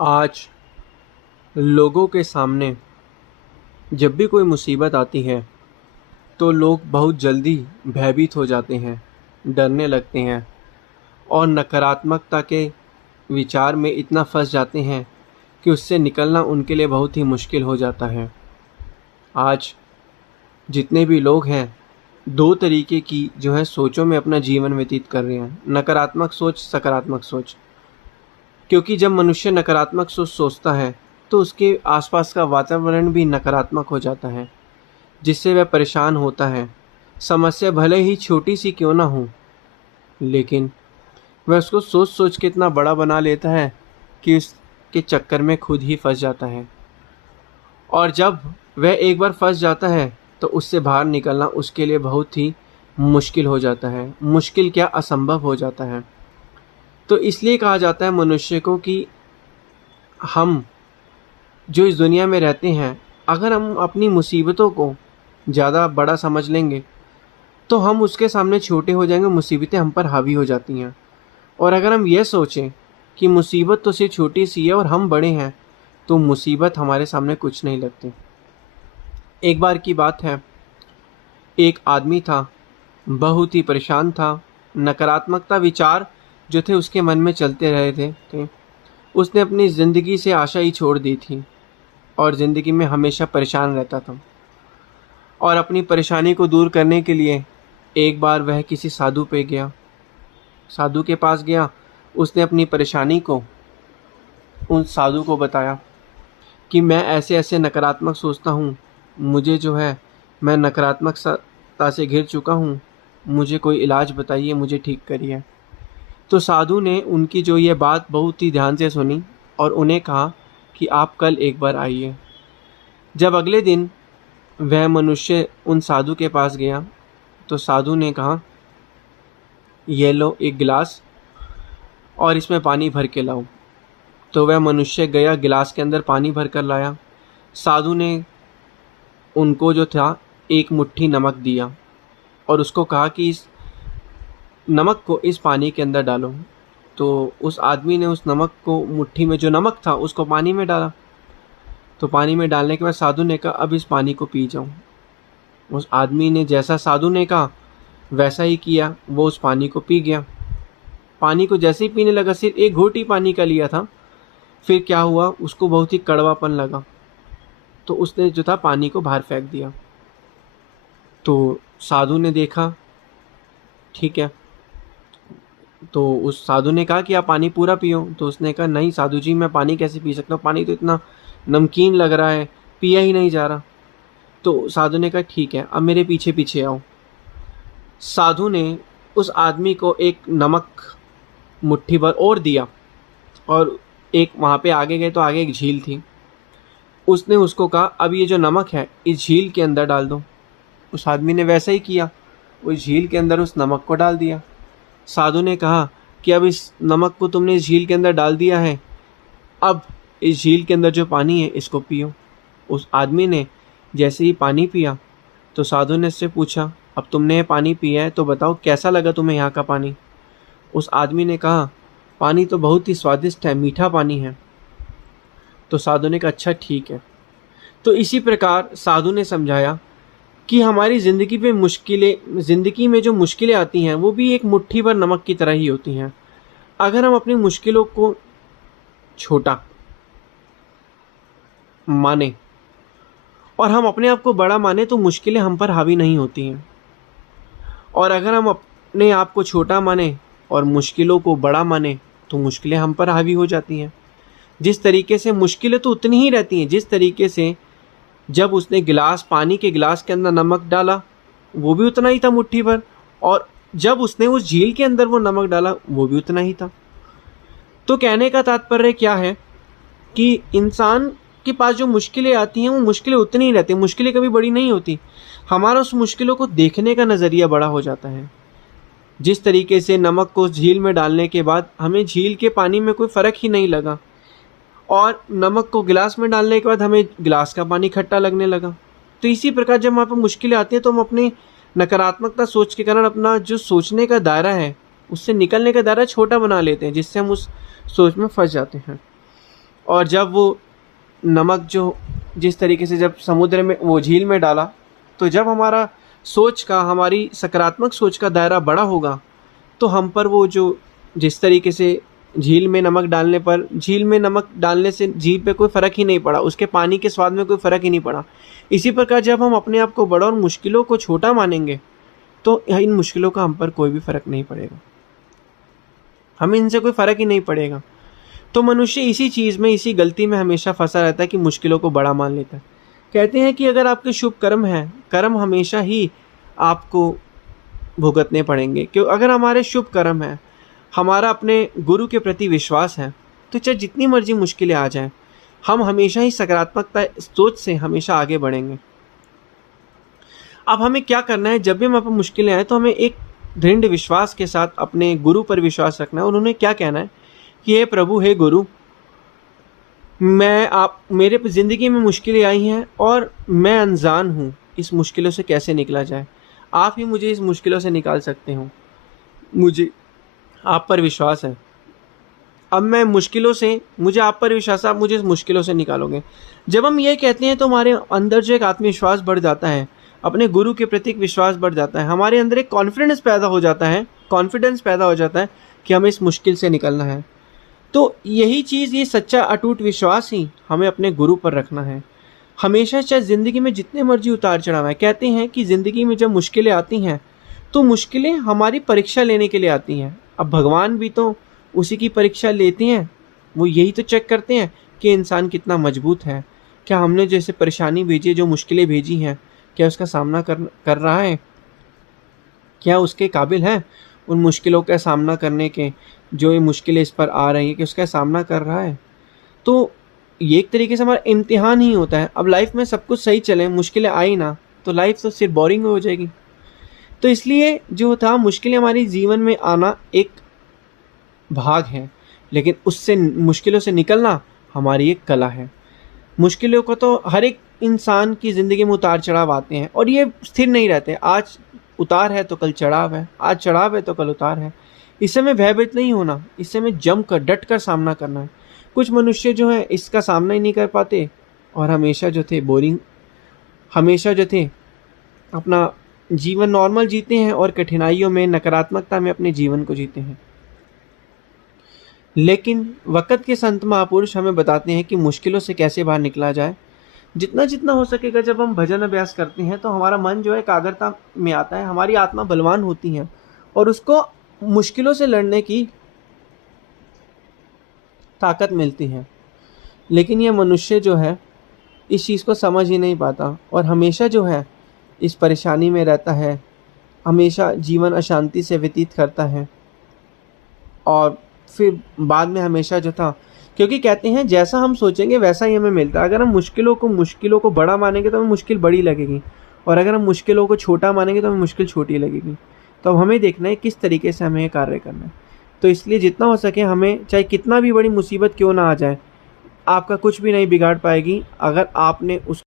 आज लोगों के सामने जब भी कोई मुसीबत आती है तो लोग बहुत जल्दी भयभीत हो जाते हैं, डरने लगते हैं और नकारात्मकता के विचार में इतना फंस जाते हैं कि उससे निकलना उनके लिए बहुत ही मुश्किल हो जाता है। आज जितने भी लोग हैं, दो तरीके की जो है सोचों में अपना जीवन व्यतीत कर रहे हैं, नकारात्मक सोच, सकारात्मक सोच। क्योंकि जब मनुष्य नकारात्मक सोच सोचता है तो उसके आसपास का वातावरण भी नकारात्मक हो जाता है, जिससे वह परेशान होता है। समस्या भले ही छोटी सी क्यों ना हो, लेकिन वह उसको सोच सोच के इतना बड़ा बना लेता है कि उसके चक्कर में खुद ही फंस जाता है। और जब वह एक बार फंस जाता है तो उससे बाहर निकलना उसके लिए बहुत ही मुश्किल हो जाता है, मुश्किल क्या, असंभव हो जाता है। तो इसलिए कहा जाता है मनुष्य को कि हम जो इस दुनिया में रहते हैं, अगर हम अपनी मुसीबतों को ज़्यादा बड़ा समझ लेंगे तो हम उसके सामने छोटे हो जाएंगे, मुसीबतें हम पर हावी हो जाती हैं। और अगर हम ये सोचें कि मुसीबत तो सिर्फ छोटी सी है और हम बड़े हैं, तो मुसीबत हमारे सामने कुछ नहीं लगती। एक बार की बात है, एक आदमी था, बहुत ही परेशान था। नकारात्मकता विचार जो थे उसके मन में चलते रहे थे। उसने अपनी ज़िंदगी से आशा ही छोड़ दी थी और ज़िंदगी में हमेशा परेशान रहता था। और अपनी परेशानी को दूर करने के लिए एक बार वह किसी साधु पे गया, साधु के पास गया। उसने अपनी परेशानी को उन साधु को बताया कि मैं ऐसे ऐसे नकारात्मक सोचता हूँ, मुझे जो है, मैं नकारात्मकता से घिर चुका हूँ, मुझे कोई इलाज बताइए, मुझे ठीक करिए। तो साधु ने उनकी जो ये बात बहुत ही ध्यान से सुनी और उन्हें कहा कि आप कल एक बार आइए। जब अगले दिन वह मनुष्य उन साधु के पास गया तो साधु ने कहा, ये लो एक गिलास और इसमें पानी भर के लाओ। तो वह मनुष्य गया, गिलास के अंदर पानी भर कर लाया। साधु ने उनको जो था एक मुट्ठी नमक दिया और उसको कहा कि इस नमक को इस पानी के अंदर डालो। तो उस आदमी ने उस नमक को, मुट्ठी में जो नमक था, उसको पानी में डाला। तो पानी में डालने के बाद साधु ने कहा, अब इस पानी को पी जाओ। उस आदमी ने जैसा साधु ने कहा वैसा ही किया, वो उस पानी को पी गया। पानी को जैसे ही पीने लगा, सिर्फ एक घूंट ही पानी का लिया था, फिर क्या हुआ, उसको बहुत ही कड़वापन लगा। तो उसने जो था पानी को बाहर फेंक दिया। तो साधु ने देखा, ठीक है, तो उस साधु ने कहा कि आप पानी पूरा पियो। तो उसने कहा, नहीं साधु जी, मैं पानी कैसे पी सकता हूँ, पानी तो इतना नमकीन लग रहा है, पिया ही नहीं जा रहा। तो साधु ने कहा, ठीक है, अब मेरे पीछे पीछे आओ। साधु ने उस आदमी को एक नमक मुट्ठी भर और दिया और एक वहाँ पे आगे गए तो आगे एक झील थी। उसने उसको कहा, अब ये जो नमक है इस झील के अंदर डाल दो। उस आदमी ने वैसा ही किया, उस झील के अंदर उस नमक को डाल दिया। साधु ने कहा कि अब इस नमक को तुमने इस झील के अंदर डाल दिया है, अब इस झील के अंदर जो पानी है इसको पियो। उस आदमी ने जैसे ही पानी पिया तो साधु ने उससे पूछा, अब तुमने ये पानी पिया है तो बताओ कैसा लगा तुम्हें यहाँ का पानी। उस आदमी ने कहा, पानी तो बहुत ही स्वादिष्ट है, मीठा पानी है। तो साधु ने कहा, अच्छा ठीक है। तो इसी प्रकार साधु ने समझाया कि हमारी ज़िंदगी में जो मुश्किलें आती हैं वो भी एक मुट्ठी भर नमक की तरह ही होती हैं। अगर हम अपनी मुश्किलों को छोटा माने और हम अपने आप को बड़ा माने तो मुश्किलें हम पर हावी नहीं होती हैं। और अगर हम अपने आप को छोटा माने और मुश्किलों को बड़ा माने तो मुश्किलें हम पर हावी हो जाती हैं। जिस तरीके से मुश्किलें तो उतनी ही रहती हैं जिस तरीके से जब उसने पानी के गिलास के अंदर नमक डाला वो भी उतना ही था, मुट्ठी भर, और जब उसने उस झील के अंदर वो नमक डाला वो भी उतना ही था। तो कहने का तात्पर्य क्या है कि इंसान के पास जो मुश्किलें आती हैं वो मुश्किलें उतनी ही रहती हैं, मुश्किलें कभी बड़ी नहीं होती। हमारा उस मुश्किलों को देखने का नज़रिया बड़ा हो जाता है। जिस तरीके से नमक को झील में डालने के बाद हमें झील के पानी में कोई फ़र्क ही नहीं लगा और नमक को गिलास में डालने के बाद हमें गिलास का पानी खट्टा लगने लगा। तो इसी प्रकार जब हमारे पर मुश्किलें आती हैं तो हम अपने नकारात्मकता सोच के कारण अपना जो सोचने का दायरा है उससे निकलने का दायरा छोटा बना लेते हैं, जिससे हम उस सोच में फंस जाते हैं। और जब वो नमक जो जिस तरीके से जब समुद्र में वो झील में डाला, तो जब हमारी सकारात्मक सोच का दायरा बड़ा होगा, तो हम पर वो जो जिस तरीके से झील में नमक डालने से झील पे कोई फ़र्क ही नहीं पड़ा, उसके पानी के स्वाद में कोई फ़र्क ही नहीं पड़ा। इसी प्रकार जब हम अपने आप को बड़ा और मुश्किलों को छोटा मानेंगे, तो इन मुश्किलों का हम पर कोई भी फ़र्क नहीं पड़ेगा, हमें इनसे कोई फ़र्क ही नहीं पड़ेगा। तो मनुष्य इसी चीज़ में, इसी गलती में हमेशा फंसा रहता है कि मुश्किलों को बड़ा मान लेता है। कहते हैं कि अगर आपके शुभ कर्म हैं, कर्म हमेशा ही आपको भुगतने पड़ेंगे। क्यों? अगर हमारे शुभ कर्म हैं, हमारा अपने गुरु के प्रति विश्वास है, तो चाहे जितनी मर्जी मुश्किलें आ जाएं, हम हमेशा ही सकारात्मकता सोच से हमेशा आगे बढ़ेंगे। अब हमें क्या करना है, जब भी हम पर मुश्किलें आए तो हमें एक दृढ़ विश्वास के साथ अपने गुरु पर विश्वास रखना है। और उन्हें क्या कहना है कि हे प्रभु, हे गुरु, मेरे ज़िंदगी में मुश्किलें आई हैं और मैं अनजान हूँ इस मुश्किलों से कैसे निकला जाए। आप ही मुझे इस मुश्किलों से निकाल सकते हो, मुझे आप पर विश्वास है। अब मैं मुझे आप पर विश्वास है, आप मुझे इस मुश्किलों से निकालोगे। जब हम ये कहते हैं तो हमारे अंदर जो एक आत्मविश्वास बढ़ जाता है, अपने गुरु के प्रति विश्वास बढ़ जाता है, हमारे अंदर एक कॉन्फिडेंस पैदा हो जाता है कि हमें इस मुश्किल से निकलना है। तो यही चीज़, ये सच्चा अटूट विश्वास ही हमें अपने गुरु पर रखना है हमेशा, चाहे ज़िंदगी में जितने मर्जी उतार चढ़ाव है। कहते हैं कि ज़िंदगी में जब मुश्किलें आती हैं, तो मुश्किलें हमारी परीक्षा लेने के लिए आती हैं। अब भगवान भी तो उसी की परीक्षा लेते हैं, वो यही तो चेक करते हैं कि इंसान कितना मजबूत है, क्या हमने जैसे परेशानी भेजी, जो मुश्किलें भेजी हैं, क्या उसका सामना कर रहा है, क्या उसके काबिल है उन मुश्किलों का सामना करने के, जो ये मुश्किलें इस पर आ रही हैं, कि उसका सामना कर रहा है। तो ये एक तरीके से हमारा इम्तिहान ही होता है। अब लाइफ में सब कुछ सही चले, मुश्किलें आई ना, तो लाइफ तो सिर्फ बोरिंग हो जाएगी। तो इसलिए जो था, मुश्किलें हमारे जीवन में आना एक भाग है, लेकिन उससे मुश्किलों से निकलना हमारी एक कला है। मुश्किलों को तो हर एक इंसान की ज़िंदगी में उतार चढ़ाव आते हैं, और ये स्थिर नहीं रहते। आज उतार है तो कल चढ़ाव है, आज चढ़ाव है तो कल उतार है। इस समय भयभीत नहीं होना, इस समय जम कर डट कर सामना करना है। कुछ मनुष्य जो है इसका सामना ही नहीं कर पाते, और हमेशा जो थे अपना जीवन नॉर्मल जीते हैं, और कठिनाइयों में, नकारात्मकता में अपने जीवन को जीते हैं। लेकिन वक़्त के संत महापुरुष हमें बताते हैं कि मुश्किलों से कैसे बाहर निकला जाए। जितना जितना हो सकेगा, जब हम भजन अभ्यास करते हैं तो हमारा मन जो है एकाग्रता में आता है, हमारी आत्मा बलवान होती है, और उसको मुश्किलों से लड़ने की ताकत मिलती है। लेकिन ये मनुष्य जो है इस चीज़ को समझ ही नहीं पाता, और हमेशा जो है इस परेशानी में रहता है, हमेशा जीवन अशांति से व्यतीत करता है, और फिर बाद में हमेशा जो था, क्योंकि कहते हैं जैसा हम सोचेंगे वैसा ही हमें मिलता है। अगर हम मुश्किलों को बड़ा मानेंगे तो हमें मुश्किल बड़ी लगेगी, और अगर हम मुश्किलों को छोटा मानेंगे तो हमें मुश्किल छोटी लगेगी। तो अब हमें देखना है किस तरीके से हमें कार्य करना है। तो इसलिए जितना हो सके हमें, चाहे कितना भी बड़ी मुसीबत क्यों ना आ जाए, आपका कुछ भी नहीं बिगाड़ पाएगी अगर आपने उस